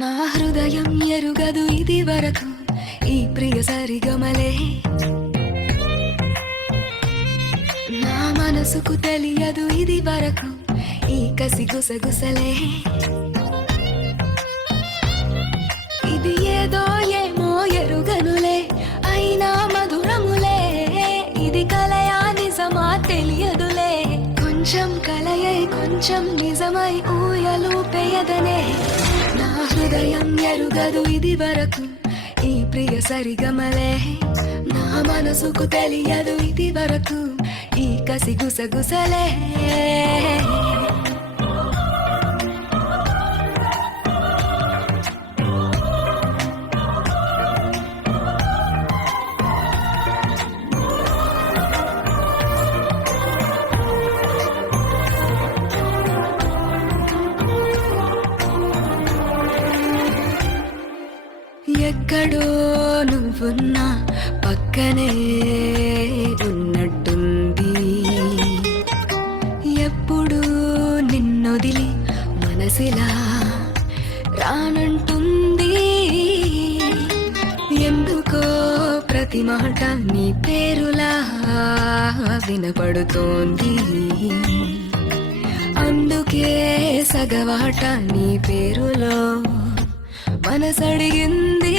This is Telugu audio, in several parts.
నా హృదయం ఎరుగదు ఇది వరకు ఈ ప్రియ సరిగమలే. నా మనసుకు తెలియదు ఇది వరకు ఈ కసి గుసగుసలే. ఇది ఏదో ఏమో ఎరుగనులే అయినా మధురములే. ఇది కలయా నిజమా తెలియదులే. కొంచెం కలయై కొంచెం నిజమై ఊయలు పెయదనే. హృదయం ఎరుగదు ఇది వరకు ఈ ప్రియ సరిగమలే. నా మనసుకు తెలియదు ఇది వరకు ఈ కసి గుసగుసలే. నువ్వున్నా పక్కనే ఉన్నట్టుంది. ఎప్పుడు నిన్నొదిలి మనసిలా రానంటుంది. ఎందుకో ప్రతి మాట నీ పేరులా వినపడుతోంది. అందుకే సగవాట నీ పేరులో మనసడిగింది.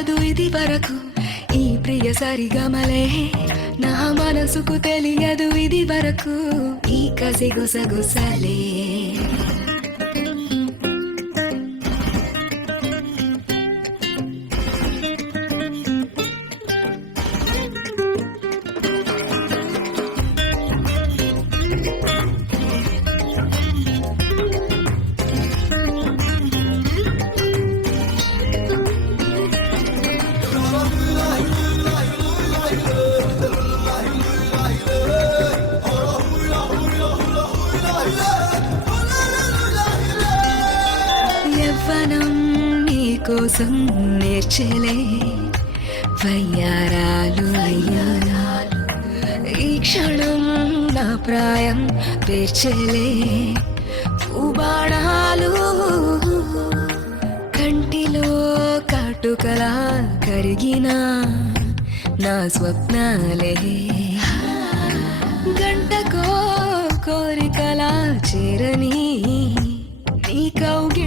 కాదు ఇది వరకు. ఈ ప్రియ సరిగమలే నా మనసుకు తెలియదు ఇది వరకు. ఈ కసి గుసగుసలే. యవ్వనం నీకోసం నేర్చలే. వయ్యారాలు అయ్యారాలు ఈ క్షణం నా ప్రాయం పేర్చలే. పూబాణాలు కంటిలో కాటుకలా కరిగిన నా స్వప్నాలే. గంటకో కోరికలా చేరని నీ కౌగి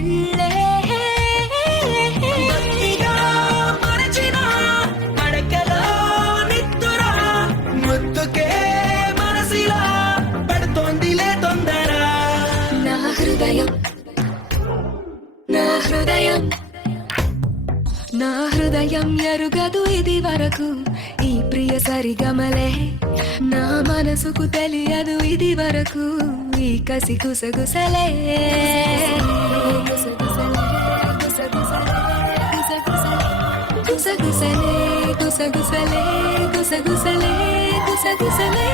మనసిలా పడుతోందిలే తొందర. నా హృదయం నా హృదయం నా హృదయం ఎరుగదు ఇది వరకు. ఈ ప్రియ సరిగమలే నా మనసుకు తెలియదు ఇది వరకు. ఈ కసి గుసగుసలే గుసగుసలే గుసగుసలే గుసగుసలే గుసగుసలే